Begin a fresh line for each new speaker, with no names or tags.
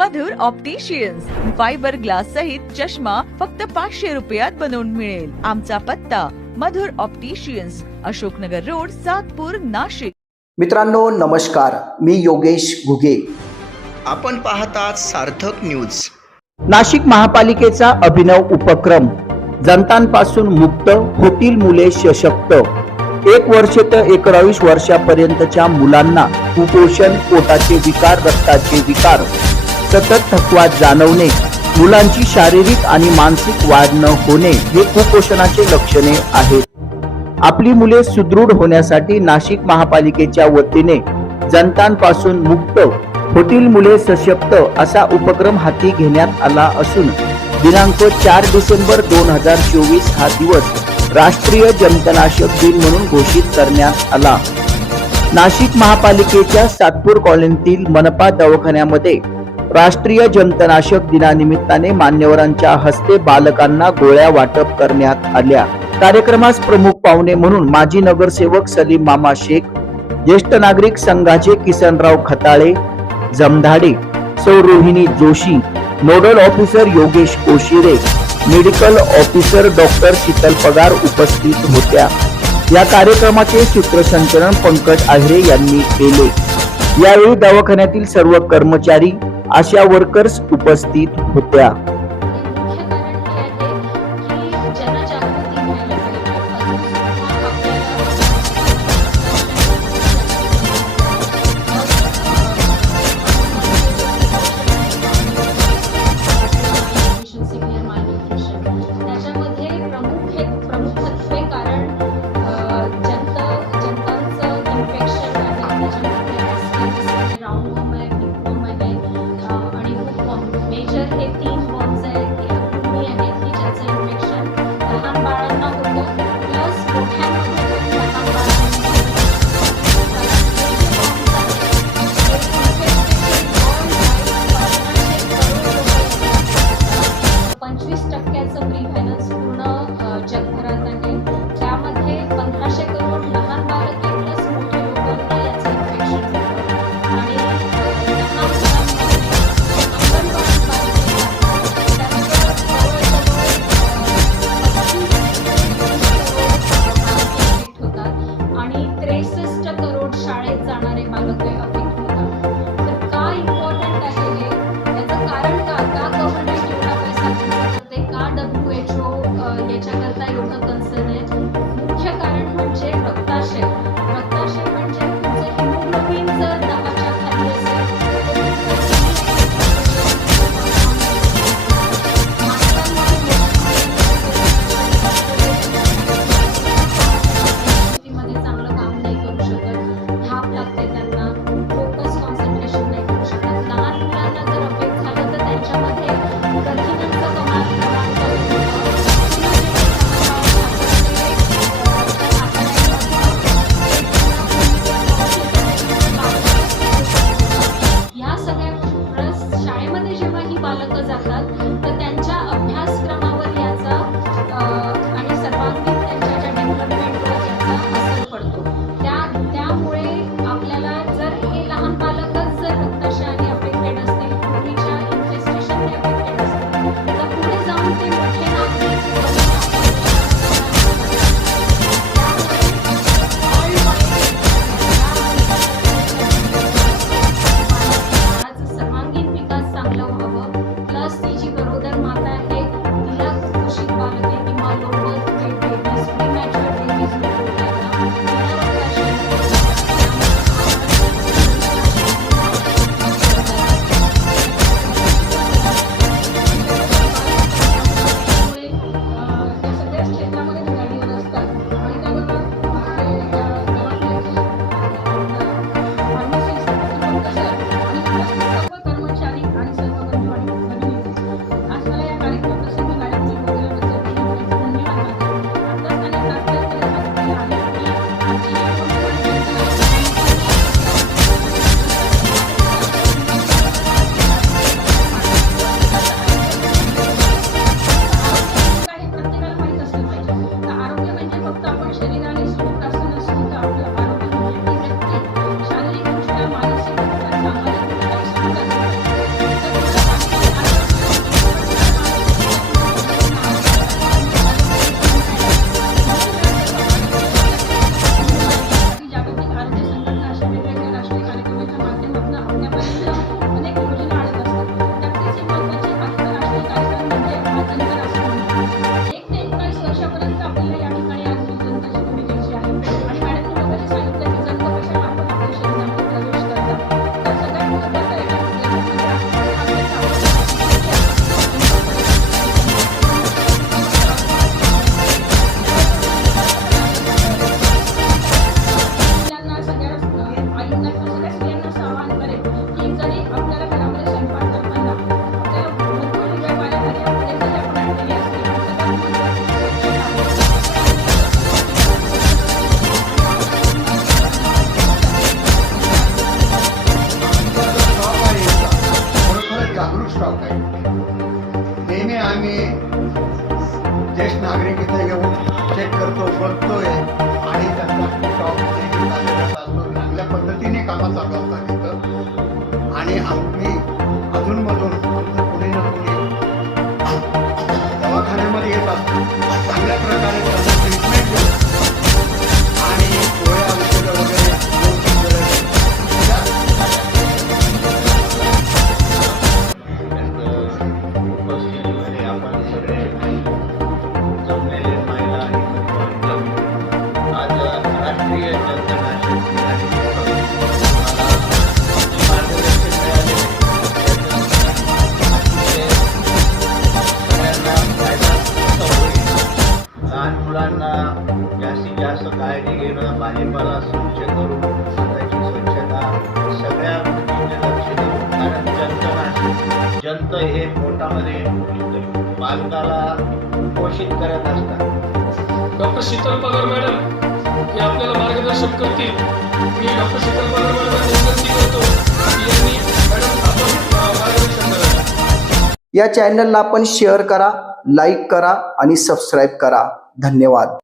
मधुर opticians fibre glass सहित चष्मा फक्त पाचशे रुपयात बनवून मिळेल. आमचा पत्ता मधुर ऑप्टिशियन्स अशोकनगर रोड सातपूर नाशिक.
मित्रांनो नमस्कार. मी योगेश घुगे. आपण पाहतात सार्थक न्यूज नाशिक महापालिकेचा अभिनव उपक्रम. जनतांपासून मुक्त होतील मुले सशक्त. एक वर्ष ते एकोणावीस वर्षापर्यंतच्या मुलांना कुपोषण पोटाचे विकार रक्ताचे विकार. सतत थकवा जाणवणे मुलांची शारीरिक आणि मानसिक वाढ न होणे हे कुपोषणाचे लक्षणे आहेत. आपली मुले सुदृढ होण्यासाठी नाशिक महापालिकेच्या वतीने जनतांपासून मुक्त होतील मुले सशक्त असा उपक्रम हाती घेण्यात आला असून दिनांक चार डिसेंबर दोन हजार चोवीस हा दिवस राष्ट्रीय जंतनाशक दिन म्हणून घोषित करण्यात आला. नाशिक महापालिकेच्या सातपूर कॉलनीतील मनपा दवाखान्यामध्ये राष्ट्रीय जंतनाशक दिनानिमित्ताने मान्यवरांच्या हस्ते बालकांना गोळ्या वाटप करण्यात आल्या. कार्यक्रमास प्रमुख पाहुणे म्हणून माजी नगरसेवक सलीम मामा शेख ज्येष्ठ नागरिक संघाचे किसनराव खताळे जमधाडे सौ Rohini Joshi nodal officer Yogesh Koshire medical officer doctor Sheetal Pagar उपस्थित होत्या. या कार्यक्रमाचे सूत्रसंचलन पंकज आहिरे यांनी केले. यावेळी दवाखान्यातील सर्व कर्मचारी अशा वर्कर्स उपस्थित होत्या.
get some free नेहमी आम्ही ज्येष्ठ नागरिक इथे येऊन चेक करतो बघतोय आणि त्यांचा चांगल्या पद्धतीने कामं चालू असतात आणि आम्ही अधूनमधून
बालकाला पोषित करत असतात.
डॉक्टर शीतल पगार मॅडम हे आपल्याला मार्गदर्शन करतील. मी डॉक्टर शीतल पगार मॅडम विनंती करतो यांनी मॅडम आपण मार्गदर्शन
या चॅनलला आपण शेअर करा लाईक करा आणि सबस्क्राईब करा. धन्यवाद.